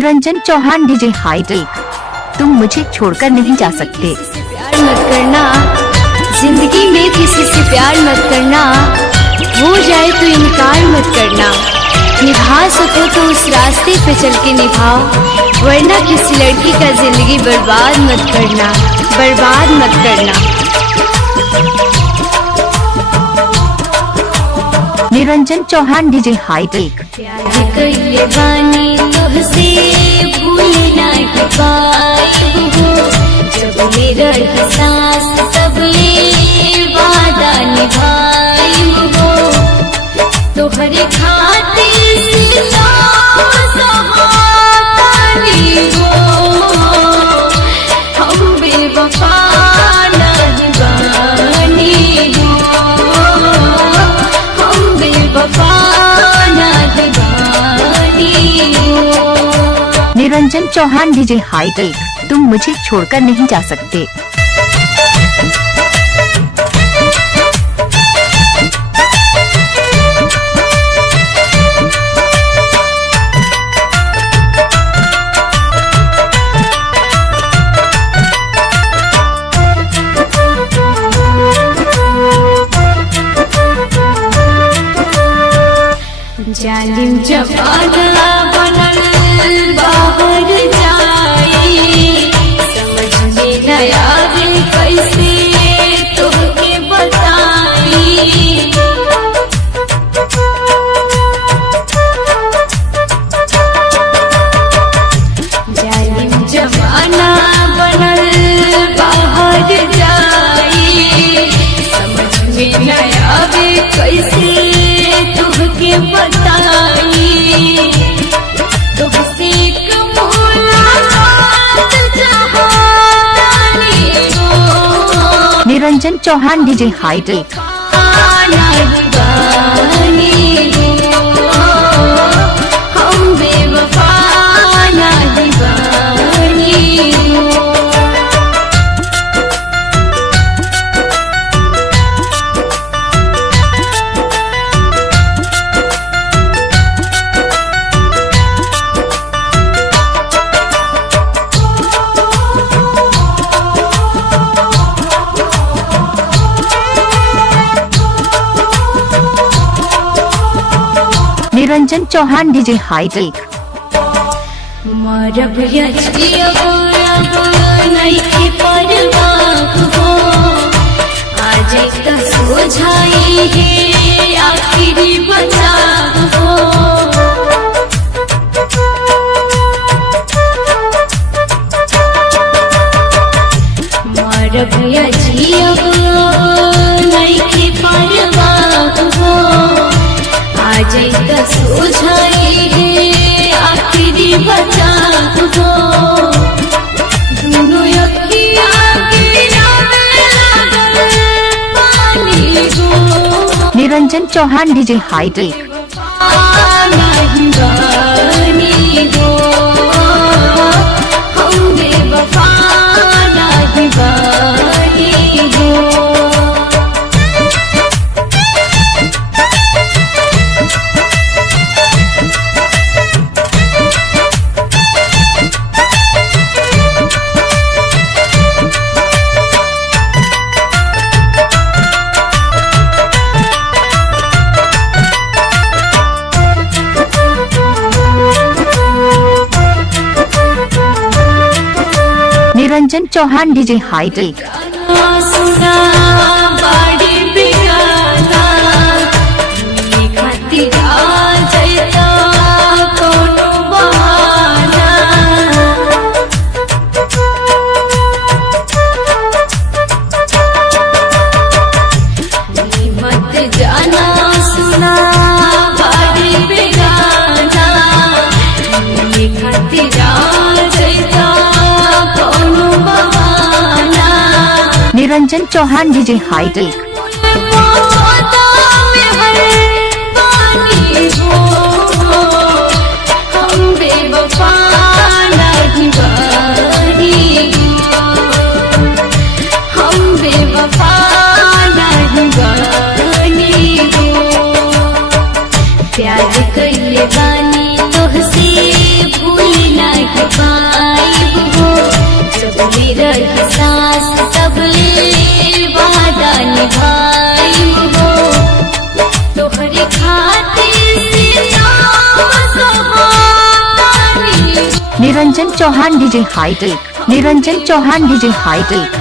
Niranjan Chauhan DJ hi tech, तुम मुझे छोड़कर नहीं जा सकते। प्यार मत करना, जिंदगी में किसी से प्यार मत करना, हो जाए तो इनकार मत करना। निभा सको तो उस रास्ते पे चल के निभाओ, वरना किसी लड़की का जिंदगी बर्बाद मत करना, बर्बाद मत करना। Niranjan Chauhan DJ hitech. प्यार कइले बानी तोहसे भूल नाही पाइब हो, जब मेरा एहसास तब ले वादा निभाइब हो। तोहरे खातिर सीता सहातानी हो, हम बेवफा नहीं बानी हो, हम बेवफा नहीं बानी हो। निरंजन चौहान डीजे हाईटेक, तुम मुझे छोड़कर नहीं जा सकते। जालिम जमाना बनल बाहर जाए, समझ में न आवे कैसे तोहके बताई। जालिम जमाना बनल बाहर जाए, समझ में न आवे कैसे तोहके बताई। तोहसे एक मुलाकात चाहतानी हो, निरंजन चौहान डीजे हाईटेक। नहीं बानी हो, हम बेवफा नहीं बानी हो। Niranjan Chauhan DJ hitech. मरब या जियब अब नइखे परवाह हो, आज का सोझाई है आखिरी बचाव हो। मरब या जियब नइखे परवाह हो, आज का सोझाई है आखिरी बचाव हो। दोनों अखियाँ गिरावे लागल पानी हो, निरंजन चौहान डीजे हाईटेक। नहीं बानी हो, हम बेवफा नहीं बानी हो। Niranjan Chauhan DJ hitech. सुना बाड़ी बिगाना, ये खातिर आ जाता कोनो बहाना। ये मत जाना सुना बाड़ी बिगाना, ये खातिर आ जाता कोनो बहाना। Niranjan Chauhan DJ hitech. वादा में हर बानी हो, हम बेवफा नहीं बानी हो, हम बेवफा नहीं बानी हो। प्यार कइले बानी तोहसे भूल नहीं Niranjan Chauhan DJ hitech, Niranjan Chauhan DJ hi tech.